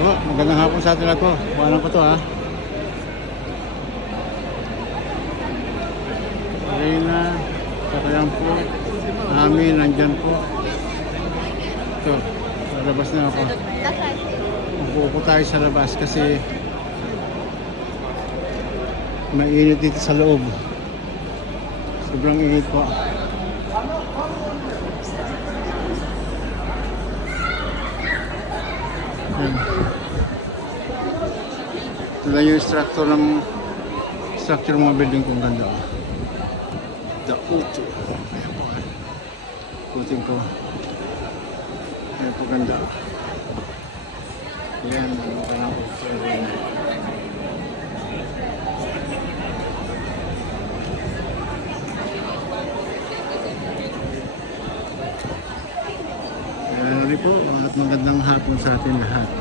So, magandang hapon sa atin na to. Buwanan ko to ha. Reyna, sakayan po. Amin, nandyan po. Ito, lalabas na ako. Upo tayo sa labas kasi mainit dito sa loob. Sobrang init po. Yan. Ito lang yung structure ng mga building kong ganda. The Uto. Ayan po. Putin ko. Ayan po ganda. Ayan. Ano ka lang po. Ayan po. At magandang hapon sa atin lahat.